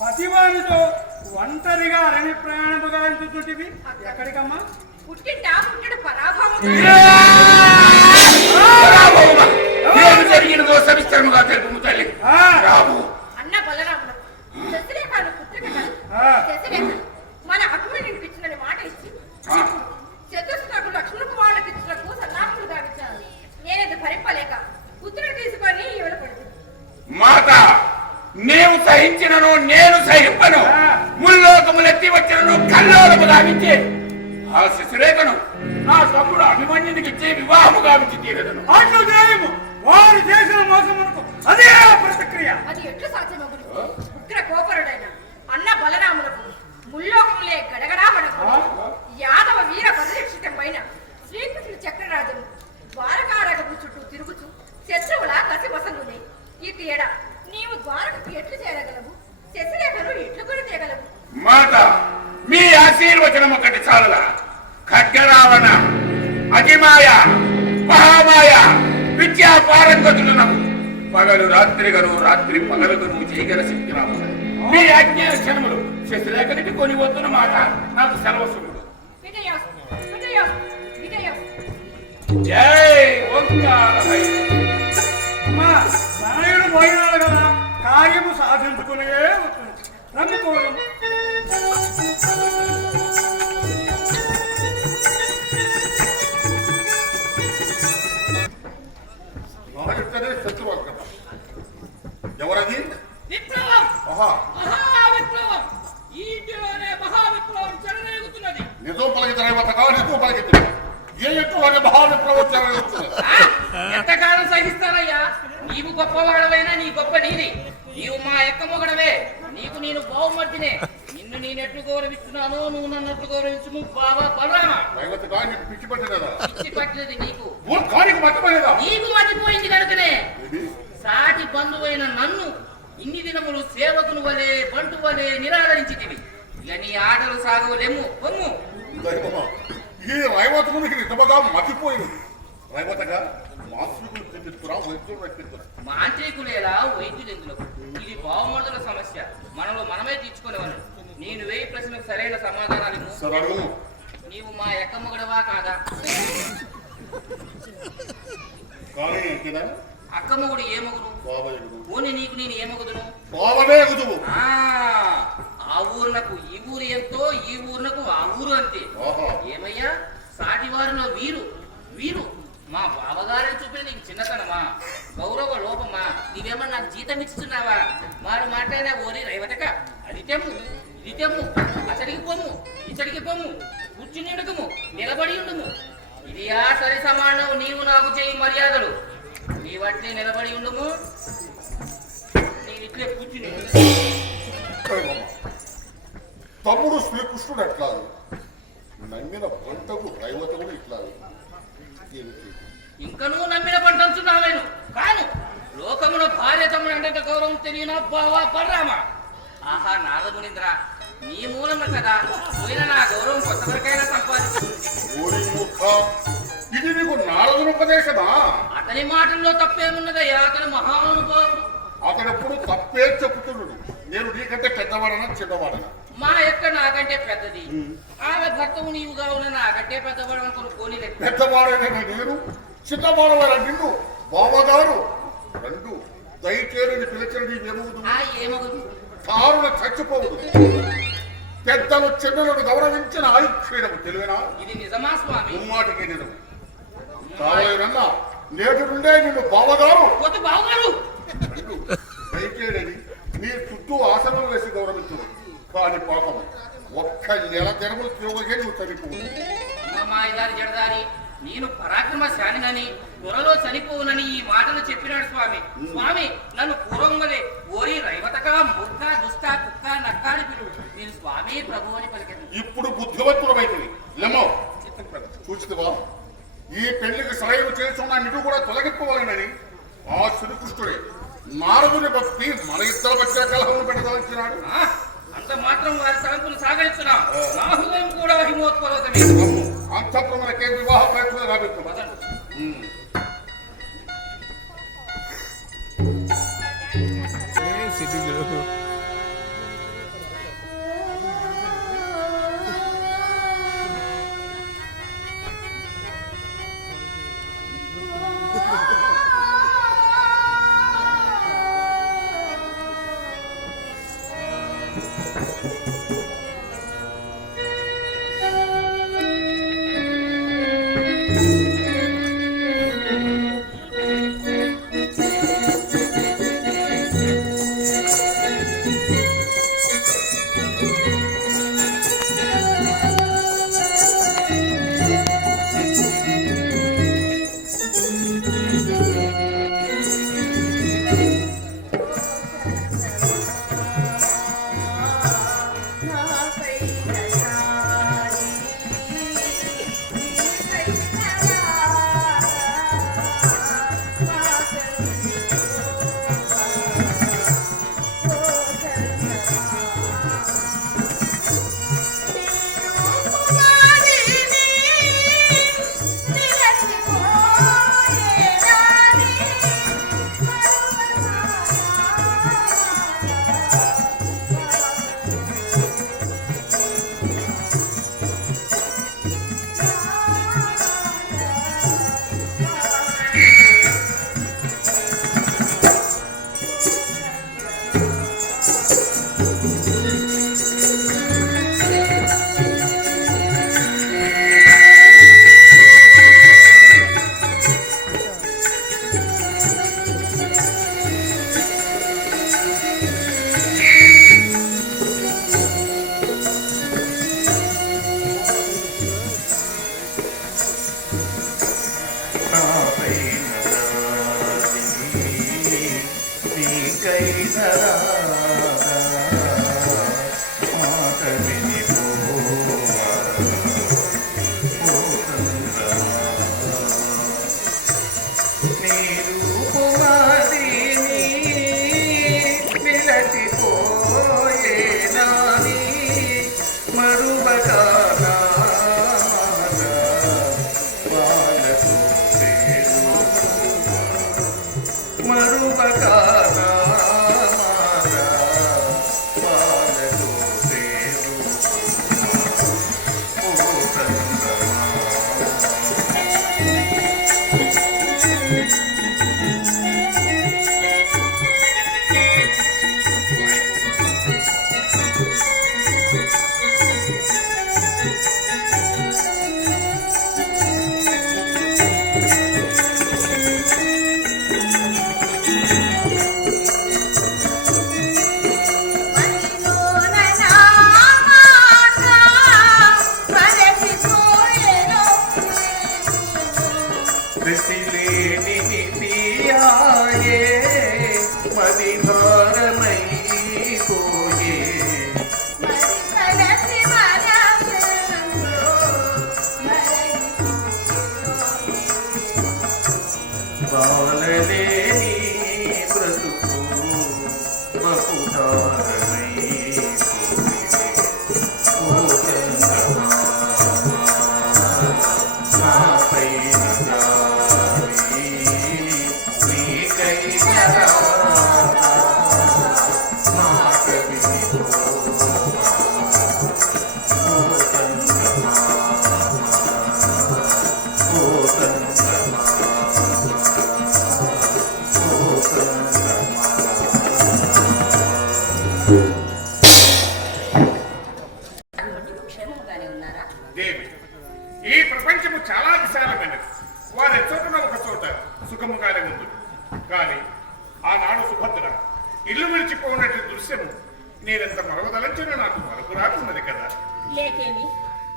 పతివానితో ఒంటరిగా అరణ్య ప్రయాణముగా వెళ్తుంటివి ఎక్కడికమ్మా? పుట్టింటా పుట్టడు పరాభవము. ఏమి జరిగినదో సవిస్తరముగా తెలుపు తల్లి. ఆ, రాము. అన్న బలరాముడు. సహించినను నేను సహింపను. ముల్లోకములెత్తి వచ్చినను కల్లోలము గావించి ఆ శిశురేఖను నా తమ్ముడు అభిమన్యునికి ఇచ్చే వివాహము గావించి తీరదను. అట్లు చేయము. వారు చేసిన మోసమునకు అదే ప్రతిక్రియ. అది ఎట్లు సాధ్యమగును? పుత్ర కోపరుడైన అన్న బలరాములకు ముల్లోకములే గడగడా యాదవ వీర పరిరక్షితం పైన శ్రీకృష్ణుడు చక్రరాజును ద్వారకారగము చుట్టూ తిరుగుచు శత్రువుల కసి వసంగునే ఈ తేడ ఎట్లు చేరగలవు శశిరేఖను ఎట్లు కొని తేగలవు మాత మీ ఆశీర్వచనం ఒకటి చాలుదా ఖడ్గరావణ అతిమాయ మహామాయ విద్యా పారంగతులను పగలు రాత్రిగను రాత్రి పగలుగను చేయగల శక్తి రాము మీ ఆజ్ఞాక్షణములు శశిరేఖనికి కొని వద్దున మాట. నాకు విజయం జై ఓంకారమై. అమ్మా తనయుడు పోయినాడు కదా. కార్యము సాధించుకునే మహాయుక్తనే శత్రువర్గం. ఎవరది? నిజం పలికి తర్వాత కాదు నిజం పలికి ఏ ఎట్టులోనే మహావిప్లవం ఆ, ఎంతకాలం సహిస్తానయ్యా? నీవు గొప్పవాడవైనా నీ గొప్ప నీది నీవు మా ఎక్క మొగడవే నీకు నేను బహుమతినే నిన్ను నేనెట్లు గౌరవిస్తున్నానో నువ్వు నన్నట్లు బలరామా రైవతి కానీ పిచ్చి పట్టినది నీకు. కానికి నీకు మర్చిపోయింది కనుకనే. సాటి బంధువైన నన్ను ఇన్ని దినములు సేవకుని వలె బంటు వలె నిరాదరించితివి. ఇక నీ ఆటలు సాగవలేము. పొమ్ము. ఈ రైవతమునికి నిజముగా మతిపోయింది. రైవతగా తెప్పిస్తురా వైద్యులు మాంత్రికులేలా వైద్యులెందులకు ఇది బావమర్దుల సమస్య. మనలో మనమే తీర్చుకునేవాళ్ళు. నేను వేయి ప్రశ్నలకు సరైన సమాధానాలు. సరే అడుగును. నీవు మా ఎక్కమ్మగడవా కాదా? కానీ కదా అక్కమ్మగుడు ఏ మొగుడు? పోని నీకు నేను ఏ మొగుదును ఎగుదువు ఆ ఆ ఊరునకు ఈ ఊరు ఎంతో ఈ ఊరునకు ఆ ఊరు అంతే. ఏమయ్యా? సాటి వారిలో వీరు వీరు మా బావగారిని చూపిన నీకు చిన్నతనమా? గౌరవ లోపమా? నీవేమన్నా నాకు జీతం ఇస్తున్నావా మారు మాటైనా ఓరి రైవతక అది తెమ్ము ఇది తెమ్ము అతడికి పొమ్ము ఇతడికి పొమ్ము కూర్చుని ఉండకము నిలబడి ఉండుము. ఇది ఆ సరి సమానం నీవు నాకు చేయి మర్యాదలు. నీ వట్టి నిలబడి ఉండుము. నేను ఇట్లే కూర్చుని. తమ్ముడు శ్రీకృష్ణుడు ఎట్లా నమ్మిన పంటకు రైవత కూడా ఇట్లా ఏమిటి ఇంకనూ నమ్మిన పంటంచున్నావేను కాను లోకమున భార్య తమ్ముడు అంటే గౌరవం తెలియన? బావా పర్రామా? ఆహా నారదమునింద్ర నీ మూలమ కదా. పోయిన నా గౌరవం కొత్తవరకైనా సంపాదించుకుంది ఇది నీకు నారదుని ఉపదేశమా? అతని మాటల్లో తప్పేమున్నదయ్యా? అతని మహానుభావుడు. అతడెప్పుడు తప్పే చెప్పుతున్నాడు. నేను నీకంటే పెద్దవాడనా చిన్నవాడనా? మా యొక్క నాకంటే పెద్దది. ఆమె భర్తవు నీవుగా ఉన్న నాకంటే పెద్దవాడు అనుకుని పోనీ పెద్దవాడైన నేను చిన్నవాడవైన నిన్ను బావగారు రెండు దయచేరిని పిలిచిన నీవేమవుదు ఆ ఏమగుదు కారుణ చచ్చిపోవదు పెద్దలు చిన్నలను గౌరవించిన ఆయుక్షీణము తెలివేనా? ఇది నిజమా స్వామి? ముమ్మాటికి నేను కావాలన్నా నేటి నుండే నిన్ను బావగారు. దయచేయని నీ చుట్టూ ఆసనం వేసి గౌరవించు. కాని పాపం ఒక్క నెల జనములు తిరగకే నువ్వు చనిపోవు జడదారి నేను పరాక్రమశాలినని త్వరలో చనిపోవునని ఈ మాటలు చెప్పినాడు స్వామి. స్వామి నన్ను పూర్వంగలే ఓరి రైవతక ఇప్పుడు బుద్ధివంతులమైతుంది లెమ్మో. చూచితివా ఈ పెళ్ళికి సహాయం చేస్తున్న నిన్ను కూడా తొలగిపోవాలని ఆ శ్రీకృష్ణుడే నారదుని భక్తి మన ఇద్దరు మధ్య కలహం పెట్టదలిచినాడు అంత మాత్రం వారి తలంపులు సాగరిస్తున్నా నా హృదయం కూడా హిమోత్పర్వతమే అంతఃపురములకే వివాహ ప్రయత్నం రాబెట్టు. ఈ ప్రపంచము చాలా విశాలమైనది. వారు చోటన ఒక చోట సుఖముగానే ఉంది. కానీ ఆనాడు సుభద్ర ఇల్లు విడిచిపోయినట్టు దృశ్యము నేనెంత మరవదలంచిన నాకు కదా. లేకేమి?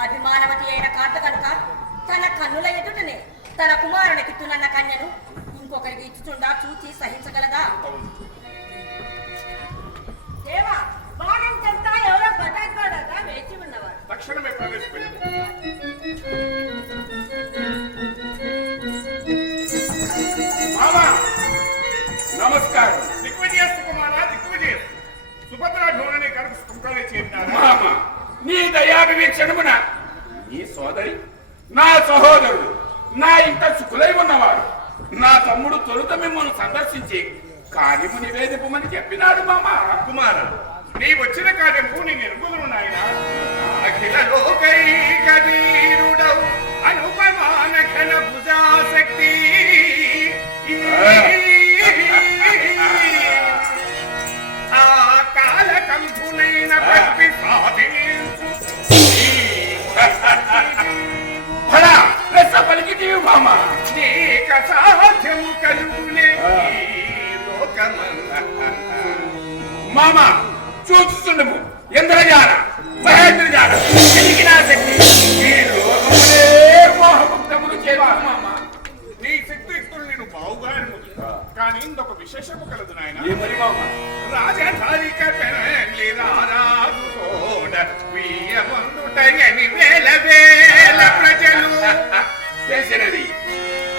అభిమానవతి అయిన కాంత కనుక తన కన్నుల ఎదుటనే తన కుమారునికిత్తునన్న కన్యను ఇంకొకరికి ఇచ్చుచుండా చూచి సహించగలదా? దేవా చెప్తా ఎవరో వేచి ఉన్నవారు? తక్షణమే నమస్కారం. దిగ్విజయస్తు కుమార దిగ్విజయస్తు సుభద్ర ధోరణి కనుక సుఖాలే చేరినారా? మామ నీ దయాభివీక్షణమున నీ సోదరి నా సహోదరుడు నా ఇంత సుఖులై ఉన్నవాడు. నా తమ్ముడు తొలుత మిమ్మల్ని సందర్శించి కార్యము నివేదిపమని చెప్పినాడు మామ. కుమార నీ వచ్చిన కార్యము నీ నిర్మలు నాయన. అఖిల లోకైక వీరుడవు అనుపమాన ఘన భుజాశక్తి. కానీ ఇందొక విశేషము కలదు నాయన. రాజధానిక చేసినది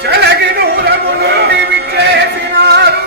చలగి నూరము నుండి విచ్చేసినారు.